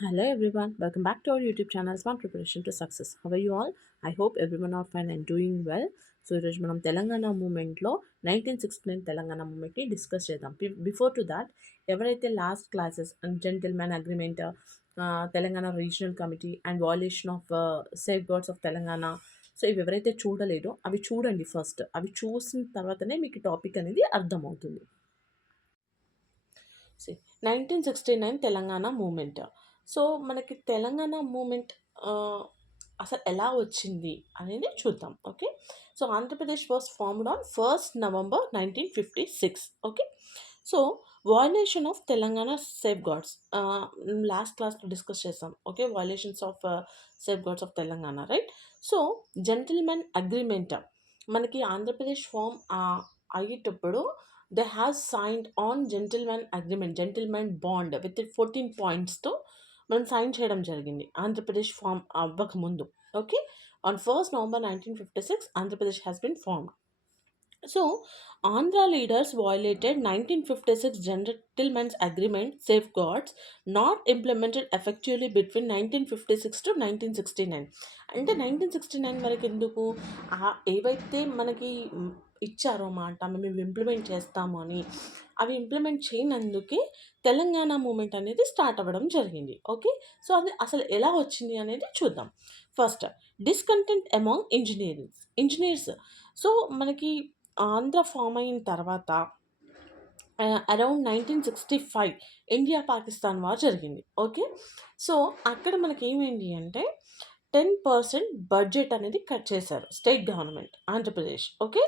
Hello everyone, welcome back to our YouTube channel Smart Preparation to Success. How are you all? I hope everyone are fine and doing well. So ఈరోజు మనం తెలంగాణ మూమెంట్లో 1969 తెలంగాణ మూమెంట్ని discuss చేద్దాం. Before to that, ఎవరైతే last classes and gentlemen agreement, Telangana regional committee and valuation of safeguards of Telangana, so ఇవి ఎవరైతే చూడలేదో అవి చూడండి ఫస్ట్. అవి చూసిన తర్వాతనే మీకు టాపిక్ అనేది అర్థమవుతుంది. 1969 తెలంగాణ మూమెంట్. సో మనకి తెలంగాణ మూమెంట్ అసలు ఎలా వచ్చింది అనేది చూద్దాం. Okay, so Andhra Pradesh was formed on 1st November 1956. Okay, so violation of Telangana safeguards last క్లాస్లో డిస్కస్ చేసాం. Okay, violations of safeguards of Telangana, right? So gentlemen agreement మనకి ఆంధ్రప్రదేశ్ ఫామ్ అయ్యేటప్పుడు they have signed on gentlemen agreement, gentlemen bond with 14 పాయింట్స్తో మనం sign చేయడం జరిగింది Andhra Pradesh form అవ్వకముందు. Okay, on 1st November 1956 Andhra Pradesh has been formed. So Andhra leaders violated 1956 gentlemen's agreement safeguards not implemented effectively between 1956 to 1969. అంటే 1969 వరకు ఎందుకు ఏవైతే మనకి ఇచ్చారో మాట మేము ఇంప్లిమెంట్ చేస్తాము అని, అవి ఇంప్లిమెంట్ చేయనందుకే తెలంగాణ మూమెంట్ అనేది స్టార్ట్ అవ్వడం జరిగింది. ఓకే, సో అది అసలు ఎలా వచ్చింది అనేది చూద్దాం. First, discontent among engineers. So మనకి ఆంధ్ర ఫామ్ అయిన తర్వాత అరౌండ్ 1965 ఇండియా పాకిస్తాన్ వార్ జరిగింది. ఓకే, సో అక్కడ మనకి ఏమైంది అంటే 10% బడ్జెట్ అనేది కట్ చేశారు state government Andhra Pradesh. Okay,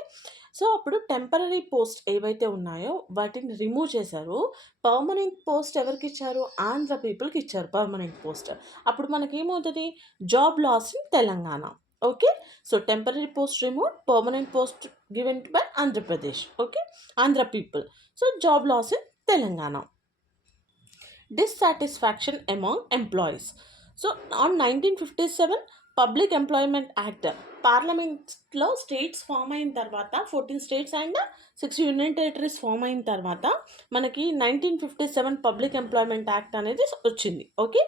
so అప్పుడు టెంపరరీ పోస్ట్ ఏవైతే ఉన్నాయో వాటిని రిమూవ్ చేశారు. పర్మనెంట్ పోస్ట్ ఎవరికి ఇచ్చారు? ఆంధ్ర పీపుల్కి ఇచ్చారు పర్మనెంట్ పోస్ట్. అప్పుడు మనకేమవుతుంది? Job loss in Telangana. Okay, so temporary post remove, permanent post given by Andhra Pradesh. Okay, Andhra people. So job loss in Telangana. Dissatisfaction among employees. So on 1957 public employment act, పార్లమెంట్లో states form అయిన తర్వాత 14 states and 6 union territories form అయిన తర్వాత మనకి 1957 public employment act అనేది వచ్చింది. Okay,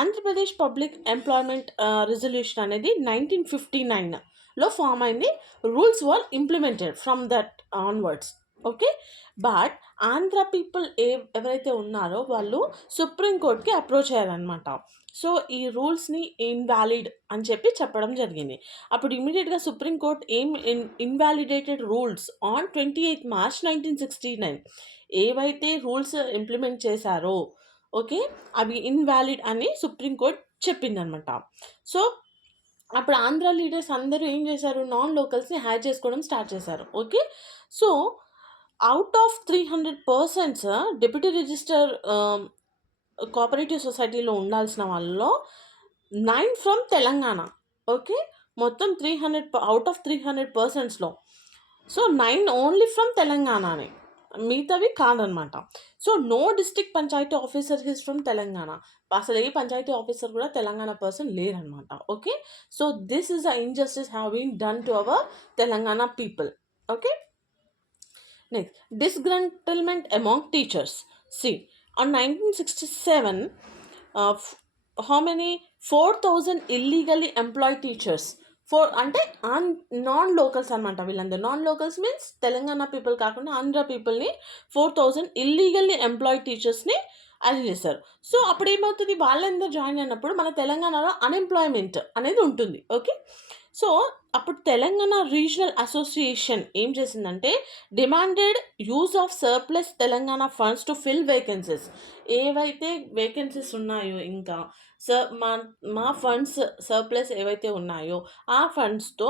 Andhra Pradesh public employment resolution అనేది 1959లో ఫామ్ అయింది. Rules were implemented from that onwards. Okay, but Andhra people ఎవరైతే ఉన్నారో వాళ్ళు సుప్రీంకోర్టుకి అప్రోచ్ అయ్యారనమాట. సో ఈ రూల్స్ని ఇన్వాలిడ్ అని చెప్పడం జరిగింది. అప్పుడు ఇమీడియట్గా supreme court invalidated rules on 28 March 1969. ఏవైతే రూల్స్ ఇంప్లిమెంట్ చేశారో ఓకే అవి ఇన్వాలిడ్ అని సుప్రీంకోర్టు చెప్పిందనమాట. సో అప్పుడు ఆంధ్ర లీడర్స్ అందరూ ఏం చేశారు? నాన్ లోకల్స్ని హైర్ చేసుకోవడం స్టార్ట్ చేశారు. Okay, so out of 300 persons deputy register cooperative సొసైటీలో ఉండాల్సిన వాళ్ళలో 9 ఫ్రమ్ తెలంగాణ. ఓకే, మొత్తం 300 అవుట్ ఆఫ్ 300 పర్సన్స్లో సో 9 ఓన్లీ ఫ్రమ్ తెలంగాణనే, మిగతావి కాదనమాట. So no district panchayat officer is from Telangana. అసలు ఏ పంచాయతీ ఆఫీసర్ కూడా తెలంగాణ పర్సన్ లేరనమాట. Okay, so this is a injustice have been done to our Telangana people. Okay, next, disgruntlement among teachers. See, on 1967, how many? 4,000 illegally employed teachers. అంటే non locals అనమాట. వీళ్ళందరూ non locals means Telangana people కాకుండా ఆంధ్ర పీపుల్ని 4,000 illegally employed టీచర్స్ని arrest చేశారు. So అప్పుడు ఏమవుతుంది? వాళ్ళందరూ join అయినప్పుడు మన తెలంగాణలో అన్ఎంప్లాయ్మెంట్ అనేది ఉంటుంది. ఓకే, సో అప్పుడు తెలంగాణ రీజనల్ అసోసియేషన్ ఏం చేసిందంటే demanded use of surplus Telangana funds to fill vacancies. ఏవైతే వేకెన్సీస్ ఉన్నాయో ఇంకా మా ఫండ్స్ సర్ప్లస్ ఏవైతే ఉన్నాయో ఆ ఫండ్స్తో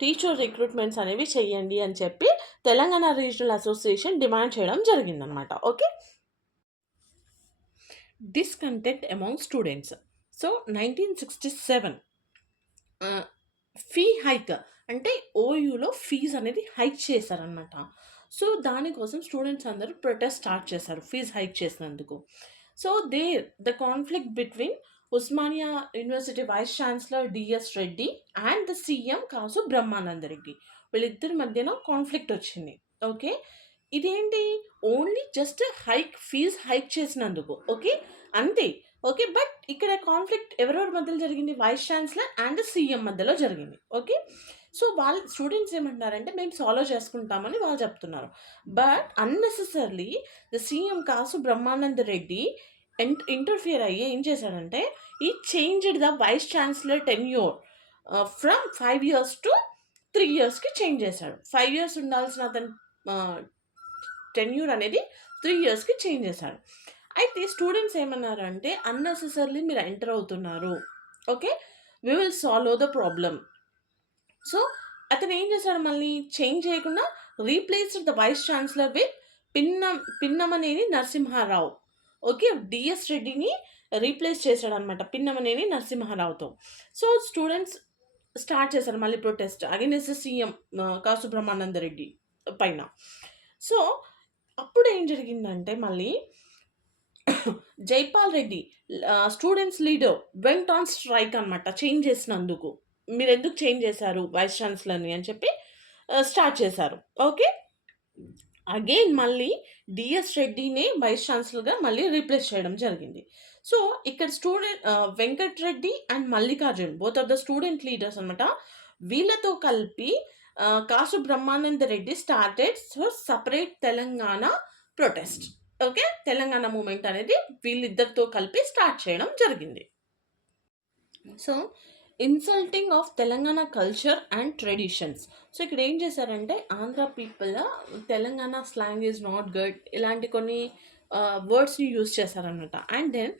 టీచర్ రిక్రూట్మెంట్స్ అనేవి చెయ్యండి అని చెప్పి తెలంగాణ రీజనల్ అసోసియేషన్ డిమాండ్ చేయడం జరిగిందనమాట. Okay, discontent among students. So 1967 fee hike అంటే ఓయూలో ఫీజు అనేది హైక్ చేశారనమాట. సో దానికోసం స్టూడెంట్స్ అందరూ ప్రొటెస్ట్ స్టార్ట్ చేశారు ఫీజు హైక్ చేసినందుకు. So the conflict between Osmania university vice chancellor DS Reddy and the CM Kasu Brahmananda Reddy, వీళ్ళిద్దరి మధ్యన కాన్ఫ్లిక్ట్ వచ్చింది. ఓకే, ఇదేంటి? ఓన్లీ జస్ట్ ఫీజ్ హైక్ చేసినందుకు. ఓకే, అంతే. ఓకే. బట్ ఇక్కడ కాన్‌ఫ్లిక్ట్ ఎవరెవరి మధ్యలో జరిగింది? వైస్ ఛాన్సలర్ అండ్ సీఎం మధ్యలో జరిగింది. ఓకే. సో, వాళ్ళు స్టూడెంట్స్ ఏమంటున్నారంటే, మేము సాల్వ్ చేసుకుంటామని వాళ్ళు చెప్తున్నారు. But unnecessarily the CM Kasu Brahmananda Reddy interfere అయ్యి ఏం చేశాడంటే, ఈ changed the vice chancellor tenure from 5 years to 3 ఇయర్స్‌కి చేంజ్ చేశాడు. 5 ఇయర్స్ ఉండాల్సిన అతని టెన్యూర్ అనేది 3 ఇయర్స్‌కి చేంజ్ చేశాడు. అయితే స్టూడెంట్స్ ఏమన్నారంటే, అన్నెసెసరీలీ మీరు ఎంటర్ అవుతున్నారు. Okay. We will solve the problem. So, అతను ఏం చేశాడు, మళ్ళీ చేంజ్ చేయకుండా replaced the vice chancellor with Pinnamaneni Narasimha Rao. Okay. DS రెడ్డిని రీప్లేస్ చేశాడనమాట పిన్నమనేని నరసింహారావుతో. సో, స్టూడెంట్స్ స్టార్ట్ చేశారు మళ్ళీ protest against CM Kasu Brahmananda Reddy పైన. సో, అప్పుడు ఏం జరిగిందంటే మళ్ళీ Jaipal Reddy students leader went on strike అనమాట చేంజ్ చేసినందుకు. మీరెందుకు చేంజ్ చేశారు వైస్ ఛాన్సలర్‌ని అని చెప్పి స్టార్ట్ చేశారు. ఓకే. అగైన్ మళ్ళీ డిఎస్ రెడ్డినే వైస్ ఛాన్సలర్‌గా మళ్ళీ రీప్లేస్ చేయడం జరిగింది. సో, ఇక్కడ Venkat Reddy and Mallikarjun both of the student leaders అనమాట. వీళ్ళతో కలిపి Kasu Brahmananda Reddy started separate Telangana protest. Okay. Telangana movement అనేది వీళ్ళిద్దరితో కలిపి స్టార్ట్ చేయడం జరిగింది. So, insulting of Telangana culture and traditions. So, ఇక్కడ ఏం చేశారంటే Andhra people Telangana slang is not good ఇలాంటి కొన్ని వర్డ్స్‌ని యూజ్ చేశారనమాట. And then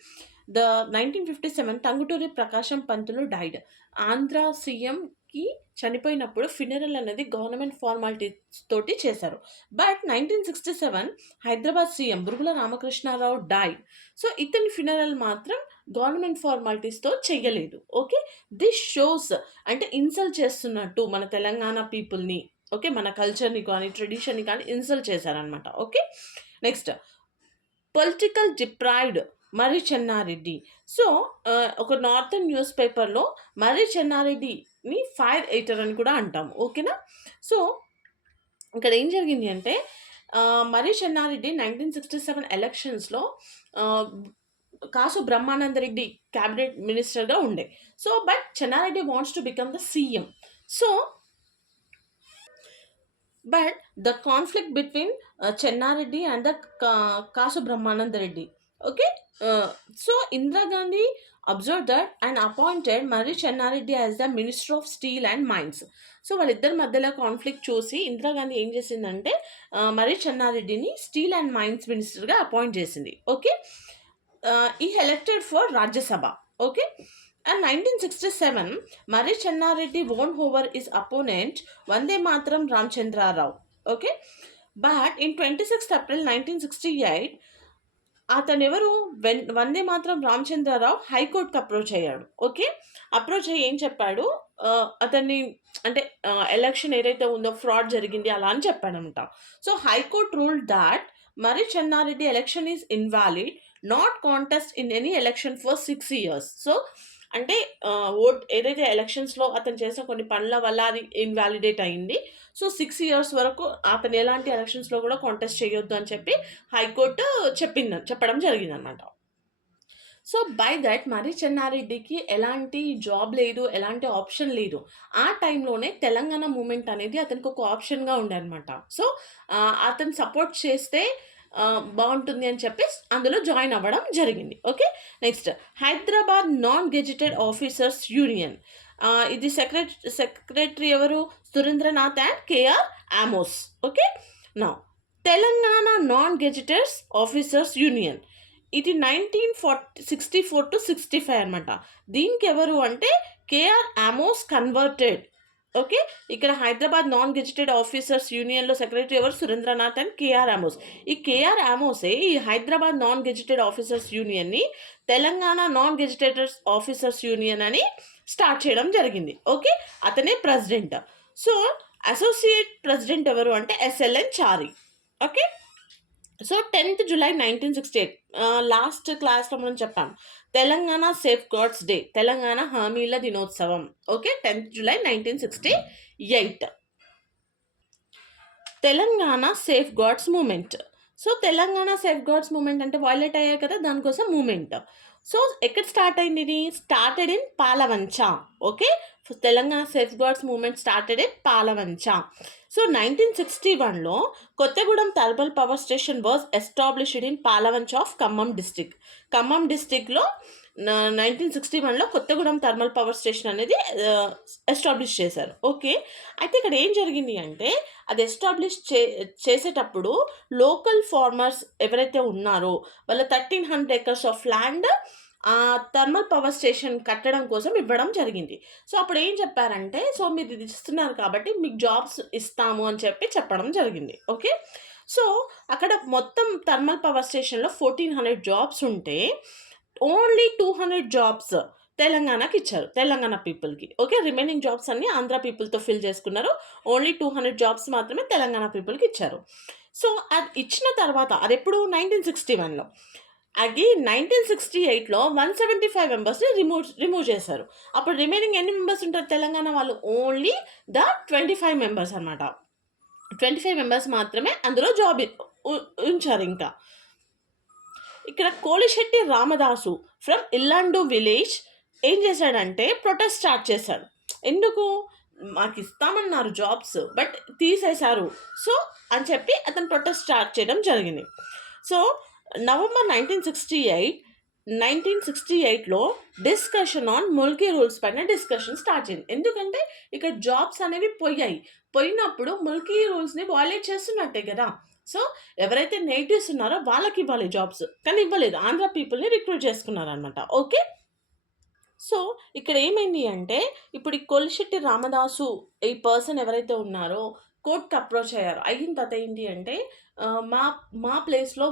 the 1957 Tanguturi Prakasam Pantulu died. Andhra సీఎంకి చనిపోయినప్పుడు ఫినరల్ అనేది గవర్నమెంట్ ఫార్మాలిటీస్ తోటి చేశారు. But 1967 Hyderabad CM Burugula Ramakrishna Rao died. So, ఇతని ఫినరల్ మాత్రం గవర్నమెంట్ ఫార్మాలిటీస్‌తో చెయ్యలేదు. ఓకే. దిస్ షోస్ అంటే ఇన్సల్ట్ చేస్తున్నట్టు మన తెలంగాణ పీపుల్‌ని. ఓకే. మన కల్చర్‌ని కానీ, ట్రెడిషన్‌ని కానీ ఇన్సల్ట్ చేశారనమాట. ఓకే. నెక్స్ట్ పొలిటికల్ డిప్రైవ్డ్ మర్రి చెన్నారెడ్డి. సో, ఒక నార్థన్ న్యూస్ పేపర్‌లో మర్రి చెన్నారెడ్డిని ఫైర్ ఎయిటర్ అని కూడా అంటాం. ఓకేనా. సో, ఇక్కడ ఏం జరిగింది అంటే మర్రి చెన్నారెడ్డి 1967 ఎలక్షన్స్‌లో కాసు బ్రహ్మానంద రెడ్డి క్యాబినెట్ మినిస్టర్‌గా ఉండే. So, but Chennareddy wants to become the CM. So, but the conflict between Chennareddy and the Kasu Brahmananda Reddy. Okay. So Indira Gandhi observed that and appointed Murray Chennareddy as the Minister of Steel and Mines. So వాళ్ళిద్దరి మధ్యలో conflict చూసి ఇందిరాగాంధీ ఏం చేసిందంటే మర్రి చెన్నారెడ్డిని steel and mines మినిస్టర్గా appoint చేసింది. Okay. ఈ elected for Rajya Sabha. Okay. And 1967, Murray Chennareddy won over his opponent Vande Mataram Ramchandra Rao. Okay. But in 26th April 1968, అతను ఎవరు వందే మాత్రం రామచంద్రరావు హైకోర్టుకి అప్రోచ్ అయ్యాడు. ఓకే. అప్రోచ్ అయ్యి ఏం చెప్పాడు, అతన్ని అంటే ఎలక్షన్ ఏదైతే ఉందో ఫ్రాడ్ జరిగింది అలా అని చెప్పాడనమాట. So, high court ruled that Marri Chennareddy election is invalid, not contest in any election for 6 years. So, అంటే ఓట్ ఏదైతే ఎలక్షన్స్‌లో అతను చేసిన కొన్ని పనుల వల్ల అది ఇన్వాలిడేట్ అయింది. సో, 6 years వరకు అతను ఎలాంటి ఎలక్షన్స్‌లో కూడా కాంటెస్ట్ చేయొద్దు అని చెప్పి హైకోర్టు చెప్పడం జరిగిందనమాట. సో, బై దట్ మర్రి చెన్నారెడ్డికి ఎలాంటి జాబ్ లేదు, ఎలాంటి ఆప్షన్ లేదు. ఆ టైంలోనే తెలంగాణ మూవ్‌మెంట్ అనేది అతనికి ఒక ఆప్షన్‌గా ఉండే అనమాట. సో, అతను సపోర్ట్ చేస్తే బావుంటుంది అని చెప్పి అందులో జాయిన్ అవ్వడం జరిగింది. Okay. Next Hyderabad non gazetted officers union. ఇది సెక్రటరీ ఎవరు? Surendranath and KR Amos. Okay. Now Telangana non gazetted officers union ఇది 1964 to 65 అనమాట. దీనికి ఎవరు అంటే కేఆర్ ఆమోస్ కన్వర్టెడ్. ఓకే. ఇక్కడ హైదరాబాద్ నాన్ గెజిటెడ్ ఆఫీసర్స్ యూనియన్‌లో సెక్రటరీ ఎవరు? Surendranath and KR Amos. ఈ కేఆర్ ఆమోసే ఈ హైదరాబాద్ నాన్ గెజిటెడ్ ఆఫీసర్స్ యూనియన్‌ని Telangana non gazetted officers union అని స్టార్ట్ చేయడం జరిగింది. ఓకే. అతనే ప్రెసిడెంట్. సో, అసోసియేట్ ప్రెసిడెంట్ ఎవరు అంటే SLN Chari. Okay. So, 10th July 1968 last క్లాస్‌లో మనం చెప్పాం. Telangana safeguards day, Telangana హామీల దినోత్సవం. Okay. 10th July 1968 Telangana safeguards movement. So, Telangana safeguards movement అంటే వైలేట్ అయ్యాయి కదా, దానికోసం మూవ్‌మెంట్. సో ఎక్కడ స్టార్ట్ అయింది ఇది? Started in Palvancha. Okay, Telangana safeguards movement started in Palvancha. So 1961లో Kothagudem thermal power station was established in Palvancha of Khammam district. Khammam డిస్టిక్లో 1961లో Kothagudem thermal power station అనేది ఎస్టాబ్లిష్ చేశారు. ఓకే, అయితే ఇక్కడ ఏం జరిగింది అంటే అది ఎస్టాబ్లిష్ చేసేటప్పుడు లోకల్ ఫార్మర్స్ ఎవరైతే ఉన్నారో వాళ్ళ 1300 acres of land thermal power station కట్టడం కోసం ఇవ్వడం జరిగింది. సో అప్పుడు ఏం చెప్పారంటే, సో మీరు ఇది ఇస్తున్నారు కాబట్టి మీకు జాబ్స్ ఇస్తాము అని చెప్పడం జరిగింది. ఓకే, సో అక్కడ మొత్తం థర్మల్ పవర్ స్టేషన్లో 1400 జాబ్స్ ఉంటే ఓన్లీ 200 జాబ్స్ తెలంగాణకి ఇచ్చారు, తెలంగాణ పీపుల్కి. ఓకే, రిమైనింగ్ జాబ్స్ అన్ని ఆంధ్ర పీపుల్తో ఫిల్ చేసుకున్నారు. ఓన్లీ 200 జాబ్స్ మాత్రమే తెలంగాణ పీపుల్కి ఇచ్చారు. సో అది ఇచ్చిన తర్వాత అది ఎప్పుడు 1961లో. అగైన్ 1968లో 175 మెంబర్స్ని రిమూవ్ చేశారు. అప్పుడు రిమైనింగ్ ఎన్ని మెంబర్స్ ఉంటారు తెలంగాణ వాళ్ళు? ఓన్లీ ద 25 మెంబర్స్ అనమాట. 25 మెంబర్స్ మాత్రమే అందులో జాబ్ ఉంచారు. ఇంకా ఇక్కడ కోలిశెట్టి రామదాసు ఫ్రమ్ ఇల్లండు విలేజ్ ఏం చేశాడంటే ప్రొటెస్ట్ స్టార్ట్ చేశాడు. ఎందుకు? మాకు ఇస్తామన్నారు జాబ్స్ బట్ తీసేశారు, సో అని చెప్పి అతను ప్రొటెస్ట్ స్టార్ట్ చేయడం జరిగింది. సో నవంబర్ 1968లో డిస్కషన్ ఆన్ ముల్కీ రూల్స్ పైన డిస్కషన్ స్టార్ట్ చేయండి. ఎందుకంటే ఇక్కడ జాబ్స్ అనేవి పోయినప్పుడు ముల్కీ రూల్స్ని వాయిలేట్ చేస్తున్నట్టే కదా. సో ఎవరైతే నేటివ్స్ ఉన్నారో వాళ్ళకి ఇవ్వాలి జాబ్స్, కానీ ఇవ్వలేదు, ఆంధ్ర పీపుల్ని రిక్రూట్ చేసుకున్నారనమాట. ఓకే, సో ఇక్కడ ఏమైంది అంటే ఇప్పుడు ఈ కొలిశెట్టి రామదాసు ఈ పర్సన్ ఎవరైతే ఉన్నారో కోర్టుకి అప్రోచ్ అయ్యారు. అయిన తర్వాత ఏంటి అంటే మా ప్లేస్లో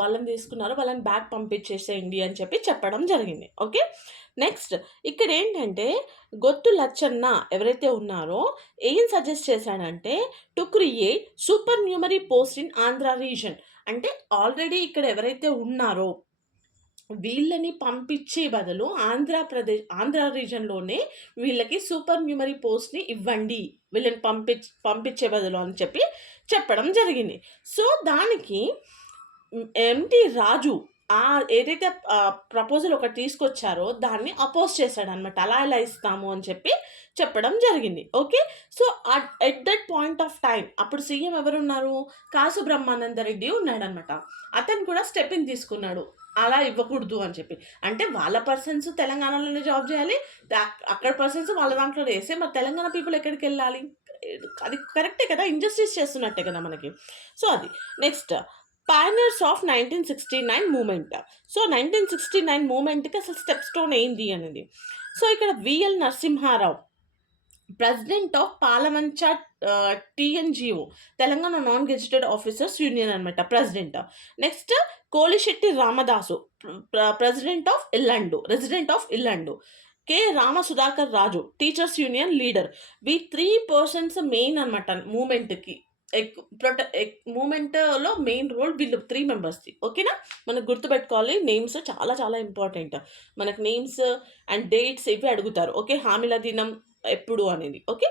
వాళ్ళని తీసుకున్నారు, వాళ్ళని బ్యాక్ పంపించేసేయండి అని చెప్పడం జరిగింది. ఓకే, నెక్స్ట్ ఇక్కడ ఏంటంటే గొత్తు లచ్చన్న ఎవరైతే ఉన్నారో ఏం సజెస్ట్ చేశాడంటే to create super న్యూమరీ post in Andhra reason. అంటే ఆల్రెడీ ఇక్కడ ఎవరైతే ఉన్నారో వీళ్ళని పంపించే బదులు ఆంధ్ర రీజన్లోనే వీళ్ళకి సూపర్ న్యూమరీ పోస్ట్ని ఇవ్వండి, వీళ్ళని పంపించే బదులు అని చెప్పడం జరిగింది. సో దానికి ఎంటి రాజు ఏదైతే ప్రపోజల్ ఒకటి తీసుకొచ్చారో దాన్ని అపోజ్ చేశాడనమాట. అలా ఎలా ఇస్తాము అని చెప్పడం జరిగింది. Okay, so at that point of time అప్పుడు సీఎం ఎవరున్నారు? కాసు బ్రహ్మానందరెడ్డి ఉన్నాడనమాట. అతను కూడా స్టెప్పింగ్ తీసుకున్నాడు, అలా ఇవ్వకూడదు అని అంటే వాళ్ళ పర్సన్స్ తెలంగాణలోనే జాబ్ చేయాలి, అక్కడ పర్సన్స్ వాళ్ళ దాంట్లో వేస్తే మరి తెలంగాణ పీపుల్ ఎక్కడికి వెళ్ళాలి? అది కరెక్టే కదా, ఇంజస్టిస్ చేస్తున్నట్టే కదా మనకి. సో అది next pioneers of 1969 movement. So 1969 మూమెంట్కి అసలు స్టెప్ స్టోన్ ఏంది అనేది. సో ఇక్కడ VL Narasimha Rao president of Palvancha TNGO Telangana non gazetted officers union అనమాట president. Next Kolishetti Ramadasu president of Yellandu. K Ramasudhakar Raju teachers union leader. We 3 persons main అనమాట మూమెంట్కి. మూమెంట్లో మెయిన్ రోల్ వీళ్ళు 3 మెంబర్స్ది. ఓకేనా, మనకు గుర్తుపెట్టుకోవాలి, నేమ్స్ చాలా చాలా ఇంపార్టెంట్. మనకు నేమ్స్ అండ్ డేట్స్ ఇవి అడుగుతారు. ఓకే, హామీల దినం ఎప్పుడు అనేది. Okay,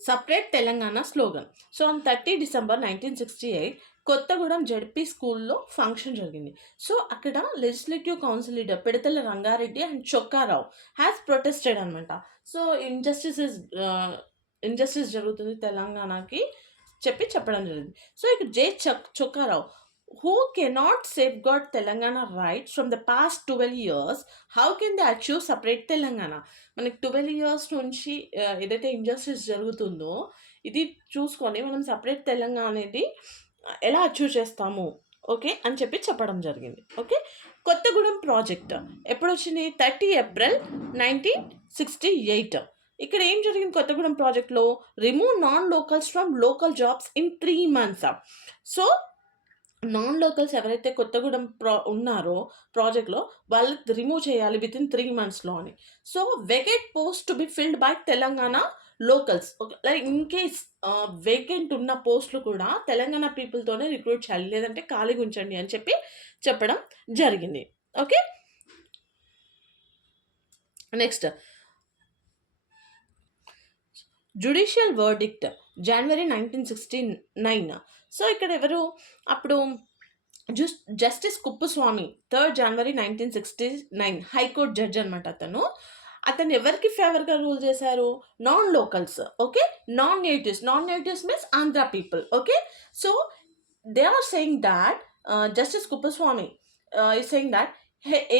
separate Telangana slogan. So on 30 December 1968 Kothagudem ZP స్కూల్లో ఫంక్షన్ జరిగింది. సో అక్కడ legislative council leader Pidathala Rangareddy and Chokka Rao has protested అనమాట. సో ఇంజస్టిస్ జరుగుతుంది తెలంగాణకి చెప్పడం జరిగింది. సో ఇక్కడ Chokka Rao who cannot safeguard Telangana rights from the past 12 years, how can they achieve separate Telangana? మనకి 12 years నుంచి ఏదైతే ఇంజస్టిస్ జరుగుతుందో ఇది చూసుకొని మనం సపరేట్ తెలంగాణ అనేది ఎలా అచీవ్ చేస్తాము ఓకే అని చెప్పడం జరిగింది. ఓకే, కొత్తగూడెం ప్రాజెక్ట్ ఎప్పుడు వచ్చింది? 30 ఏప్రిల్ 1968. ఇక్కడ ఏం జరిగింది కొత్తగూడెం ప్రాజెక్ట్లో? Remove non locals from local jobs in 3 months. So non locals ఎవరైతే కొత్తగూడెం ఉన్నారో ప్రాజెక్ట్లో వాళ్ళకి రిమూవ్ చేయాలి వితిన్ 3 monthsలో అని. So vacant post to be filled by Telangana locals. Like in case vacant ఉన్న పోస్టులు కూడా తెలంగాణ పీపుల్తోనే రిక్రూట్ చేయాలి, లేదంటే ఖాళీగా ఉంచండి అని చెప్పడం జరిగింది. Okay, next judicial verdict January 1969. So ఇక్కడ ఎవరు అప్పుడు justice Kuppuswamy 3rd January 1969 high court judge అనమాట అతను. అతను ఎవరికి ఫేవర్‌గా రూల్ చేశారు? Non locals. Okay. Non natives means Andhra people. Okay. So they are saying that Justice Kuppaswamy is saying that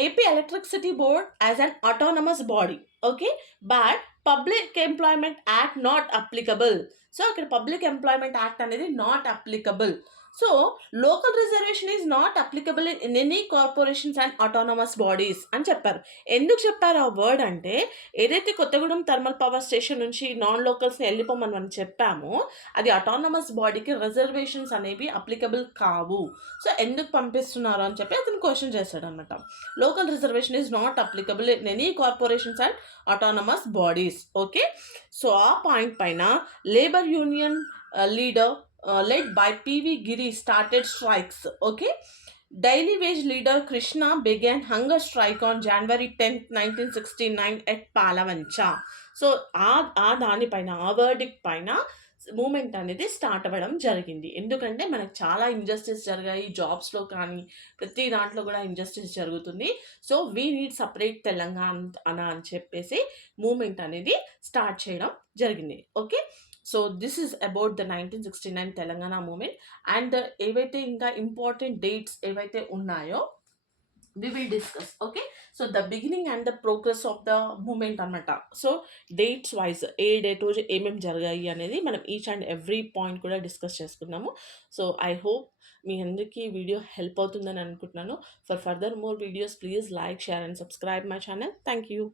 AP Electricity Board as an autonomous body, okay, but Public Employment Act not applicable. So అక్కడ public employment act అనేది not applicable. So local reservation is not applicable in any corporations and autonomous bodies అని చెప్పారు. ఎందుకు చెప్పారు ఆ word అంటే, ఏదైతే Kothagudem thermal power station నుంచి నాన్ లోకల్స్ని వెళ్ళిపోమని మనం చెప్పామో అది ఆటోనమస్ బాడీకి రిజర్వేషన్స్ అనేవి అప్లికబుల్ కావు. సో ఎందుకు పంపిస్తున్నారు అని చెప్పి అతను క్వశ్చన్ చేశాడు అనమాట. Local reservation is not applicable in any corporations and autonomous bodies. Okay. So ఆ పాయింట్ పైన labour union leader led by P.V. Giri started strikes. Okay. Daily wage leader Krishna began hunger strike on January 10th, 1969 at Palavancha. So ఆ దానిపైన ఆ verdict పైన moment అనేది start అవ్వడం జరిగింది. ఎందుకంటే మనకు చాలా ఇంజస్టిస్ జరిగాయి జాబ్స్లో కానీ ప్రతి దాంట్లో కూడా ఇంజస్టిస్ జరుగుతుంది. So we need separate Telangana అని చెప్పేసి మూమెంట్ అనేది స్టార్ట్ చేయడం జరిగింది. Okay. So this is about the 1969 Telangana movement. And ఏవైతే ఇంకా ఇంపార్టెంట్ డేట్స్ ఏవైతే ఉన్నాయో we will discuss. Okay. So the beginning and the progress of the movement అనమాట. సో డేట్స్ వైజ్ ఏ డేట్ రోజు ఏమేమి జరిగాయి అనేది మనం ఈచ్ అండ్ ఎవ్రీ పాయింట్ కూడా డిస్కస్ చేసుకున్నాము. సో ఐ హోప్ మీ అందరికీ వీడియో హెల్ప్ అవుతుందని అనుకుంటున్నాను. For further more videos please like, share and subscribe my channel. Thank you.